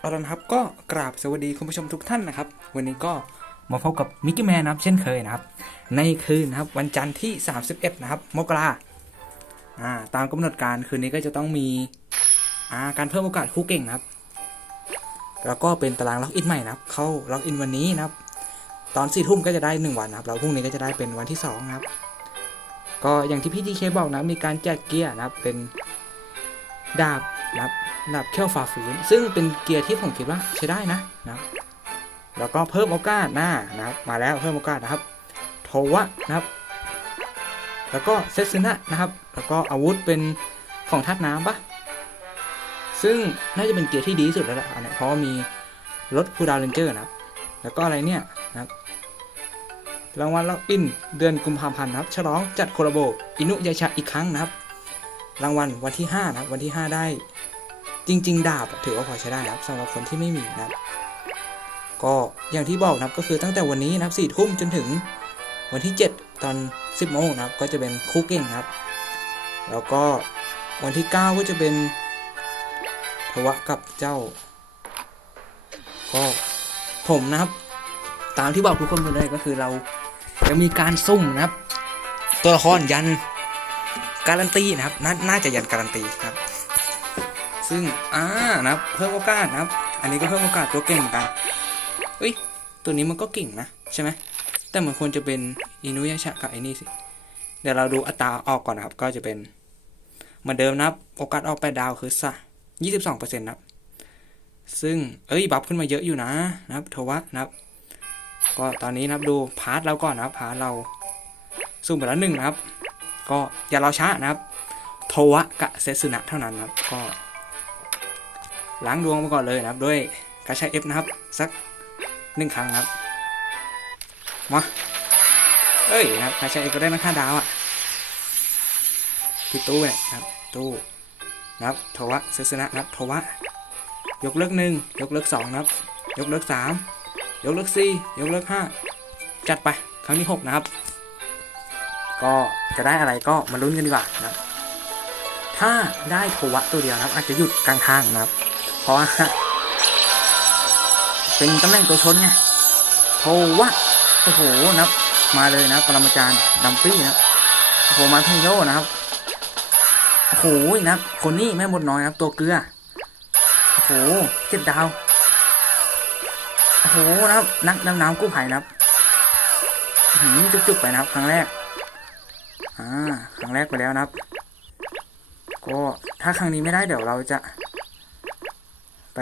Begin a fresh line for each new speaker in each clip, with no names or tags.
เอาละนะครับก็กราบสวัสดีคุณผู้ชมทุกท่านนะครับ วันนี้ก็มาพบกับมิกกี้แมนนะครับ เช่นเคยนะครับ ในคืนนะครับ วันจันทร์ที่ 31 นะครับมกราอ่าตามกำหนดการคืนนี้ก็จะต้องมีอ่าการเพิ่มโอกาสคู่เก่งนะครับ แล้วก็เป็นตารางล็อกอินใหม่นะครับ เข้าล็อกอินวันนี้นะครับ ตอนสี่ทุ่มก็จะได้ 1 วันนะครับแล้วพรุ่งนี้ก็จะได้เป็นวันที่2นะครับ ก็อย่างที่พี่ดีเคบอกนะมีการแจกเกียร์นะครับเป็นดาบนะครับดาบเขี้ยวฝ่าฝืน ซึ่งเป็นเกียร์ที่ผมคิดว่าใช้ได้นะนะครับแล้วก็เพิ่มโอกาสหน้านะครับมาแล้วเพิ่มโอกาสนะครับโทวะนะครับ แล้วก็เซซึนะนะครับ แล้วก็อาวุธเป็นของธาตุน้ำปะ ซึ่งน่าจะเป็นเกียร์ที่ดีที่สุดแล้วแหละเนี้ยเพราะมีรถคูดาวเรนเจอร์นะครับ แล้วก็อะไรเนี่ยนะครับรางวัลล็อกอินเดือนกุมภาพันธ์นะครับฉลองจัดโคลาโบอินุยาชะอีกครั้งนะครับ รางวัลวันที่5นะครับวันที่ 5 ได้ จริง ๆ ดาบถือว่าพอใช้ได้นะครับสำหรับคนที่ไม่มีนะครับ ก็อย่างที่บอกนะครับก็คือตั้งแต่วันนี้นะครับสี่ทุ่มจนถึงวันที่ 7 ตอน 10โมงนะครับ ก็จะเป็นคู่เก่งครับ แล้วก็วันที่ 9 ก็จะเป็น วะกับเจ้า ก็ผมนะครับ ตามที่บอกทุกคนไปเลยก็คือเราจะมีการซุ่มนะครับ ตัวละครยันการันตีนะครับนน่าจะยันการันตีครับ ซึ่งอ่านะครับ เพิ่มโอกาสนะครับ อันนี้ก็เพิ่มโอกาสตัวเก่งกันเฮ้ยตัวนี้มันก็เก่งนะใช่ไหมแต่มันควรจะเป็นอินุยาชะกับไอ้นี่สิเดี๋ยวเราดูอัตราออกก่อนนะครับ ก็จะเป็นเหมือนเดิมนะครับ โอกาสออกแปดาวคือซะ ยี่สิบสองเปอร์เซ็นต์นะครับซึ่ง เอ้ย บัฟขึ้นมาเยอะอยู่นะ นะครับโทวะนะครับ ก็ตอนนี้นะครับดูพาร์ทเราก่อนนะครับพาร์ทเราสุ่มไปแล้วหนึ่งนะครับ ก็อย่ารอช้านะครับ โทวะกับเซซึนะเท่านั้นนะครับ ก็ล้างดวงมาก่อนเลยนะครับ ด้วยกระชัยเอฟนะครับ สักหนึ่งครั้งนะครับ มา เอ้ยนะครับกระชัยเอฟก็ได้มาห้าดาวอะ่ะที่ตู้เนี่ยนะครับ ตู้ นะครับทวะเซซึนะนะครับทวะ ยกเลิกหนึ่งยกเลิกสองนะครับ ยกเลิกสามยกเลิกสี่ยกเลิกห้าจัดไปครั้งที่หกนะครับ ก็จะได้อะไรก็มาลุ้นกันดีกว่านะครับ ถ้าได้โทวะตัวเดียวนะครับ อาจจะหยุดกลางทางนะครับ เพราะว่าเป็นตำแหน่งตัวชนไงโทวะโอ้โหนะครับ มาเลยนะครับปรมาจารย์ดัมปี้นะครับโอ้โหมาเทโยนะครับ โอ้โหนะคนนี้แม่หมดน้อยนะครับตัวเกลือ โอ้โหเจ็ดดาว โอ้โหนะครับนักดำน้ำกู้ภัยนะครับหืมจุกๆไปนะครับ ครั้งแรก อ่า ครั้งแรกไปแล้วนะครับ ก็ถ้าครั้งนี้ไม่ได้เดี๋ยวเราจะไป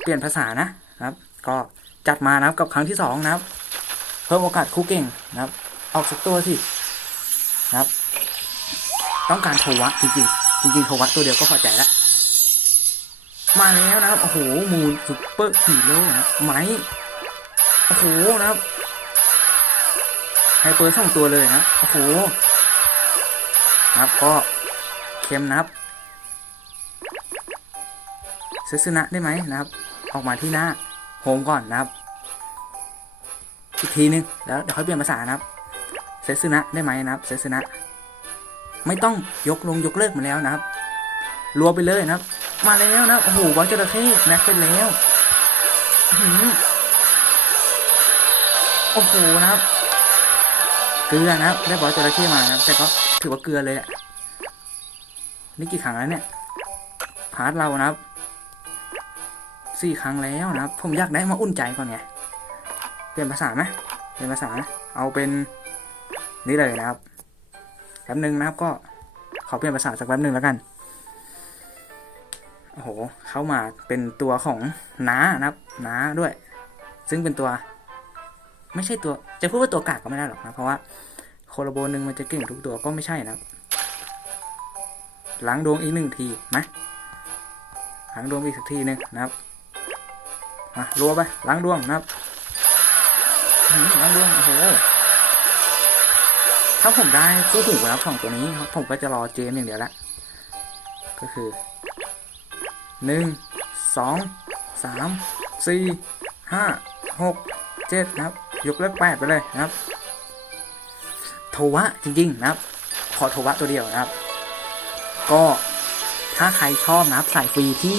เปลี่ยนภาษานะครับ ก็จัดมานะครับกับครั้งที่สองนะครับ เพิ่มโอกาสคู่เก่งนะครับ ออกสักตัวสิ ครับ ต้องการโทวะจริงๆ จริงๆโทวะตัวเดียวก็พอใจแล้วมาแล้วนะครับ โอ้โห มูนซุปเปอร์ฮีโร่นะไม้โอ้โหนะครับไฮเปอร์สองตัวเลยนะโอ้โหนะครับก็เค็มนะครับซึซึนะได้ไหมนะครับ ออกมาที่หน้าโฮมก่อนนะครับ อีกทีนึงแล้วเดี๋ยวค่อยเปลี่ยนภาษานะครับ ซซึนะได้ไหมนะครับเซซึนะไม่ต้องยกลงยกเลิกมาแล้วนะครับรัวไปเลยนะครับ มาแล้วนะโอ้โหบอลจระเข้แม็กเป็นแล้วโอ้โหนะครับเกลือนะครับได้บอลจระเข้มานะครับแต่ก็ถือว่าเกลือเลยแหละนี่กี่ครั้งแล้วเนี่ยพาร์ทเรานะครับสี่ครั้งแล้วนะครับ ผมอยากได้มาอุ่นใจก่อนไงเปลี่ยนภาษาไหมเปลี่ยนภาษา เอาเป็น นี่เลยนะครับแป๊บหนึงนะครับก็ขอเปลี่ยนภาษาสักแป๊บหนึงแล้วกันโอ้โหเข้ามาเป็นตัวของน้านะครับน้าด้วย ซึ่งเป็นตัว ไม่ใช่ตัวจะพูดว่าตัวกากก็ไม่ได้หรอกนะเพราะว่าโคโลโบหนึ่งมันจะเก่งทุกตัวก็ไม่ใช่นะครับล้างดวงอีกหนึ่งทีนะล้างดวงอีกสักทีหนึ่งนะครับอะรัวไปล้างดวงนะครับล้างดวงโอ้โห ถ้าผมได้คู่หูแล้วสองตัวนี้ครับผมก็จะรอเจมอย่างเดียวละก็คือหนึ่งสองสามสี่ห้าหกเจ็ดนะครับยกเลขแปดไปเลยนะครับโทวะจริง ๆ นะครับ ขอโทวะตัวเดียวนะครับ ก็ถ้าใครชอบนะครับสายฟรีที่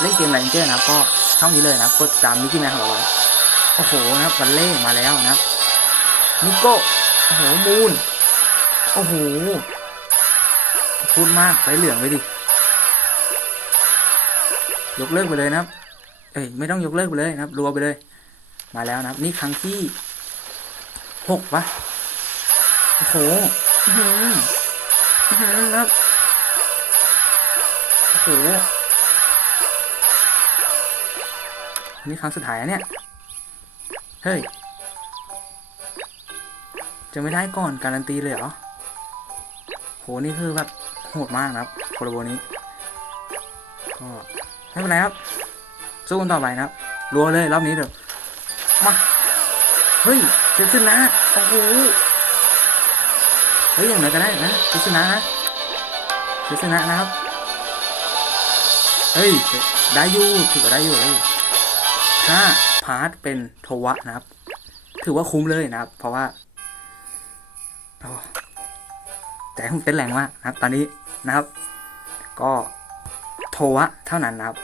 เล่นเกมแรงเจอร์นะครับ ก็ช่องนี้เลยนะครับกดติดตามมิกกี้แมนของเราไว้โอ้โหนะครับบัลเล่มาแล้วนะครับ นิโก้โอ้โหมูนโอ้โหพูดมากไปเหลืองไปดิ ยกเลิกไปเลยนะครับ เอ้ยไม่ต้องยกเลิกไปเลยนะครับรัวไปเลย มาแล้วนะครับ นี่ครั้งที่หกปะโอ้โหนะครับโอ้โหนี่ครั้งสุดท้ายเนี่ย เฮ้ย จะไม่ได้ก่อนการันตีเลยเหรอ โหนี่คือแบบโหดมากนะครับโคโลโบนี้ ก็ไม่เป็นไรครับ สู้กันต่อไปนะครับรัวเลยรอบนี้เดี๋ยวมา เฮ้ยเจอขึ้นนะ โอ้โห เฮ้ยอย่างไรก็ได้นะเจอขึ้นนะนะเจอขึ้นนะนะครับ เฮ้ย ได้อยู่ถือว่าได้อยู่ได้อยู่ถ้าพาร์ทเป็นโทวะนะครับ ถือว่าคุ้มเลยนะครับ เพราะว่า โอ้ใจผมเต้นแรงมากนะครับ ตอนนี้นะครับ ก็โทวะเท่านั้นนะครับ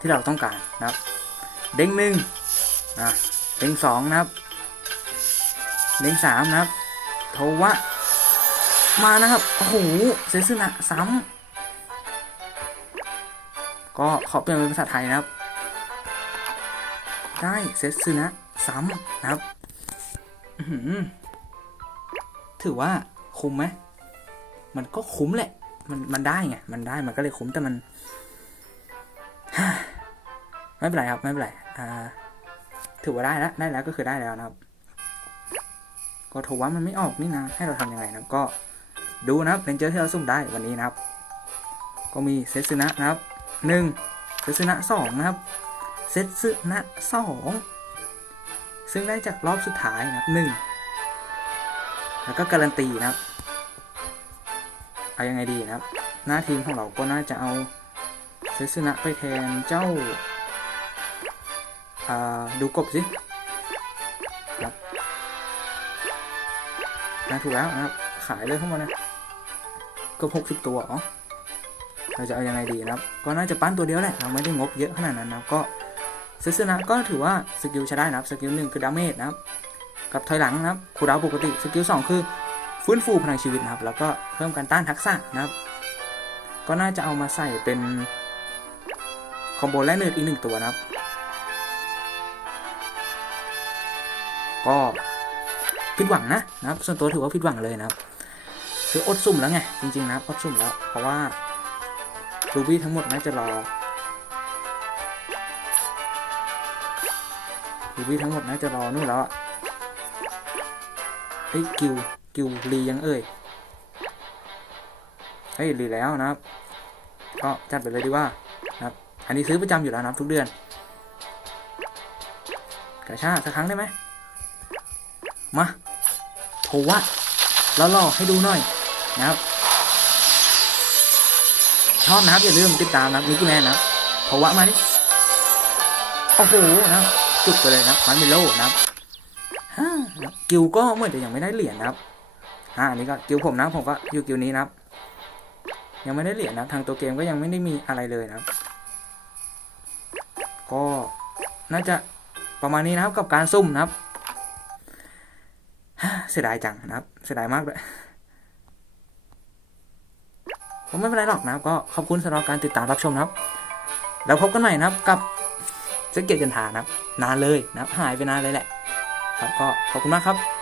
ที่เราต้องการนะครับ เด้งหนึ่งอะเด้งสองนะครับ เด้งสามนะครับ โทวะ มานะครับ โอ้โหเซซึนะซ้ำก็ขอเปลี่ยนเป็นภาษาไทยนะครับ ได้เซซึนะซ้ำนะครับอื ถือว่าคุ้มไหมมันก็คุ้มแหละ มันมันได้ไง มันได้ มันก็เลยคุ้มแต่มัน ไม่เป็นไรครับ ไม่เป็นไร อ่า ถือว่าได้แล้ว ได้แล้วก็คือได้แล้วนะครับ ก็ถือว่ามันไม่ออกนี่นะ ให้เราทำยังไงนะก็ดูนะครับเรนเจอร์ที่เราสุ่มได้วันนี้นะครับ ก็มีเซตซึนะนะครับหนึ่งเซตซึนะสองนะครับ เซตซึนะสองซึ่งได้จากรอบสุดท้ายนะครับหนึ่ง แล้วก็การันตีนะครับ เอายังไงดีนะครับ หน้าทีมของเราก็น่าจะเอาเซซึนะไปแทนเจ้าดูกบสิครับนะถูกแล้วนะครับ ขายเลยเข้ามานะกบหกสิบตัวอ๋อเราจะเอายังไงดีนะครับ ก็น่าจะปั้นตัวเดียวแหละ เราไม่ได้งบเยอะขนาดนั้นนะก็เซซึนะก็ถือว่าสกิลใช้ได้นะครับ สกิลหนึ่งคือดาเมจนะครับ กับถอยหลังนะครับคูดาวปกติสกิลสองคือฟื้นฟูพลังชีวิตนะครับ แล้วก็เพิ่มการต้านทักษะนะครับ ก็น่าจะเอามาใส่เป็นคอมโบแรกเนิร์ดอีกหนึ่งตัวนะครับ ก็ผิดหวังนะนะครับ ส่วนตัวถือว่าผิดหวังเลยนะครับคืออดสุ่มแล้วไง จริงๆนะครับอดสุ่มแล้ว เพราะว่ารูบี้ทั้งหมดน่าจะรอรูบี้ทั้งหมดน่าจะรอนู่นแล้วอะ เฮ้ยกิวกิวรียังเอ่ยเฮ้ยรีแล้วนะครับ ก็จัดไปเลยดีว่านะครับ อันนี้ซื้อประจำอยู่แล้วนะครับทุกเดือนกระชากสักครั้งได้ไหมมาโถวะแล้วรอให้ดูหน่อยนะครับชอบนะครับอย่าลืมติดตามนะมิกกี้แมนนะครับโถวะมาดิโอ้โหนะจุกไปเลยนะครับมันเมโลนะครับฮ่านะครับ กิวก็เหมือนจะยังไม่ได้เหรียญนะครับอ่าอันนี้ก็กิวผมนะผมก็อยู่กิวนี้นะครับ ยังไม่ได้เหรียญนะครับทางตัวเกมก็ยังไม่ได้มีอะไรเลยนะครับ ก็น่าจะประมาณนี้นะครับกับการซุ่มนะครับเสียดายจังนะครับ เสียดายมากเลยผมไม่เป็นไรหรอกนะครับ ก็ขอบคุณสำหรับการติดตามรับชมนะครับ แล้วพบกันใหม่นะครับกับเซเกียรติจันทานะครับ นานเลยนะครับ หายไปนานเลยแหละ ครับก็ขอบคุณมากครับ